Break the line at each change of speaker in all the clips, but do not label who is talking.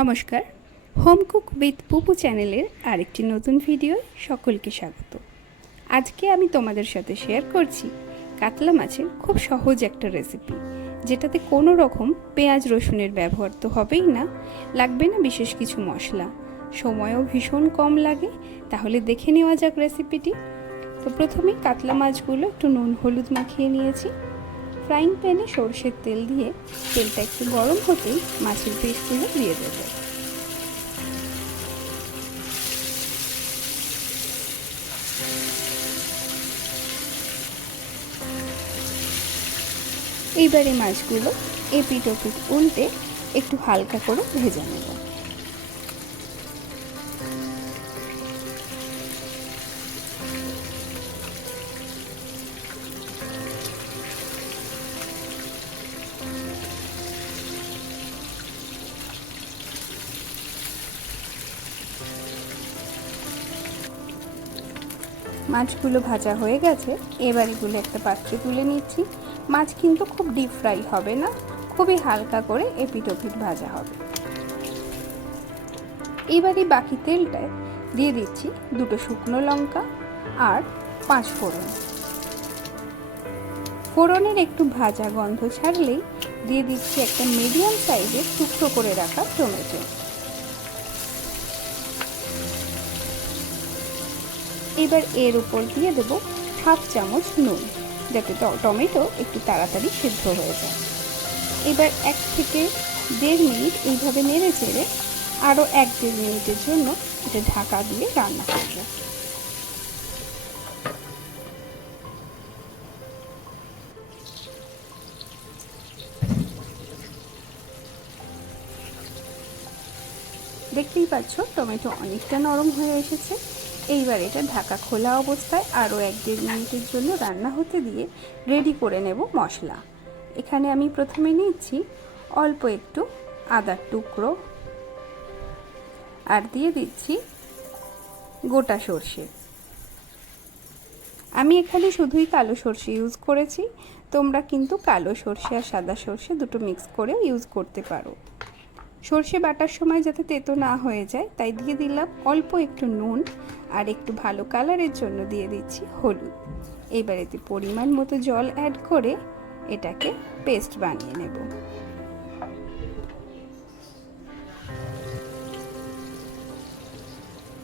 নমস্কার। Home cook with পুপু চ্যানেলের আরেকটি নতুন ভিডিও সকলকে স্বাগত। আজকে আমি তোমাদের সাথে শেয়ার করছি কাতলা মাছের খুব সহজ একটা রেসিপি যেটাতে কোনো রকম পেঁয়াজ রসুনের ব্যবহার তো হবেই না, লাগবে না বিশেষ কিছু মশলা। সময়ও ভীষণ কম লাগে, তাহলে দেখে নেওয়া যাক রেসিপিটি তো প্রথমে কাতলা মাছগুলো একটু নুন হলুদ মাখিয়ে নিয়েছি। ফ্রাইং প্যানে সর্ষের তেল দিয়ে তেলটা একটু গরম হতেই মাছের পিসগুলো দিয়ে দেবো। এইবারে মাছগুলো এপিট উল্টে একটু হালকা করে ভেজে নেব। মাছগুলো ভাজা হয়ে গেছে। এবার এগুলো একটা পাত্রে তুলে নিচ্ছি। মাছ কিন্তু খুব ডিপ ফ্রাই হবে না, খুবই হালকা করে এপিট ওপিট ভাজা হবে। এবারে বাকি তেলটায় দিয়ে দিচ্ছি দুটো শুকনো লঙ্কা আর পাঁচ ফোড়ন। ফোড়নের একটু ভাজা গন্ধ ছাড়লেই দিয়ে দিচ্ছি একটা মিডিয়াম সাইজের টুকরো করে রাখা টমেটো। এবার এর উপর দিয়ে দেব হাফ চামচ নুন, যাতে টমেটো একটু তাড়াতাড়ি সিদ্ধ হয়ে যায়। এবার এক থেকে দেড় মিনিট এইভাবে নেড়ে চেড়ে আরও এক দেড় মিনিটের জন্য এটা ঢাকা দিয়ে রান্না করব। দেখতেই পাচ্ছ, টমেটো অনেকটা নরম হয়ে এসেছে। এইবার এটা ঢাকা খোলা অবস্থায় আরও এক দেড় মিনিটের জন্য রান্না হতে দিয়ে রেডি করে নেব মশলা। এখানে আমি প্রথমে নিচ্ছি অল্প একটু আদার টুকরো আর দিয়ে দিচ্ছি গোটা সর্ষে। আমি এখানে শুধুই কালো সর্ষে ইউজ করেছি, তোমরা কিন্তু কালো সর্ষে আর সাদা সর্ষে দুটো মিক্স করে ইউজ করতে পারো। সর্ষে বাটার সময় যাতে তেতো না হয়ে যায়, তাই দিয়ে দিলাম অল্প একটু নুন আর একটু ভালো কালারের জন্য দিয়ে দিচ্ছি হলুদ। এবার এতে পরিমাণ মতো জল অ্যাড করে এটাকে পেস্ট বানিয়ে নেব।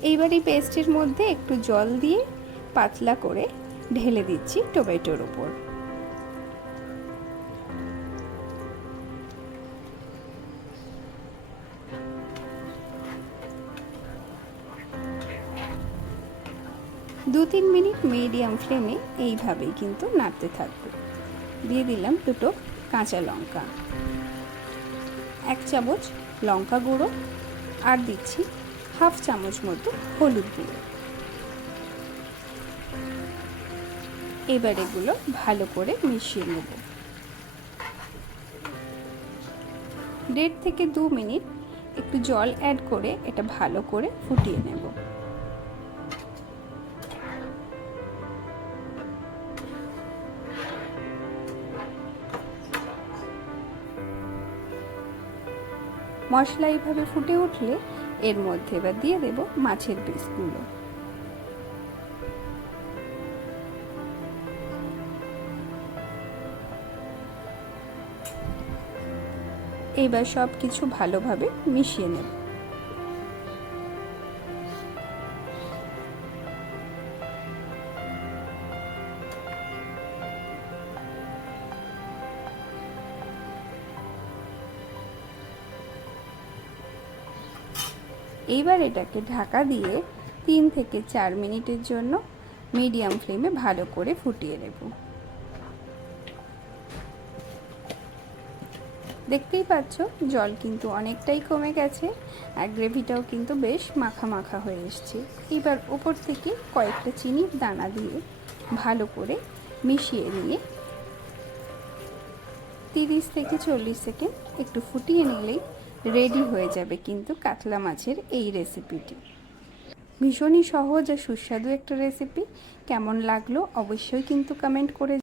এইবার এই পেস্টের মধ্যে একটু জল দিয়ে পাতলা করে ঢেলে দিচ্ছি টমেটোর ওপর দু তিন মিনিট মিডিয়াম ফ্লেমে এইভাবেই কিন্তু নাড়তে থাকবে। দিয়ে দিলাম দুটো কাঁচা লঙ্কা। এক চামচ লঙ্কা গুঁড়ো আর দিচ্ছি হাফ চামচ মতো হলুদ গুঁড়ো। এবার এগুলো ভালো করে মিশিয়ে নেব। দেড় থেকে দু মিনিট একটু জল অ্যাড করে এটা ভালো করে ফুটিয়ে নেব। মশলা এইভাবে ফুটে উঠলে এর মধ্যে এবার দিয়ে দেব মাছের পিসগুলো এইবার সব কিছু ভালোভাবে মিশিয়ে নেব। এইবার এটাকে ঢাকা দিয়ে তিন থেকে চার মিনিটের জন্য মিডিয়াম ফ্লেমে ভালো করে ফুটিয়ে নেব। দেখতেই পাচ্ছ, জল কিন্তু অনেকটাই কমে গেছে আর গ্রেভিটাও কিন্তু বেশ মাখা মাখা হয়ে এসছে। এবার ওপর থেকে কয়েকটা চিনির দানা দিয়ে ভালো করে মিশিয়ে নিয়ে তিরিশ থেকে চল্লিশ সেকেন্ড একটু ফুটিয়ে নিলেই রেডি হয়ে যাবে কিন্তু কাতলা মাছের এই রেসিপিটি। ভীষণই সহজ আর সুস্বাদু একটা রেসিপি। কেমন লাগল অবশ্যই কিন্তু কমেন্ট করে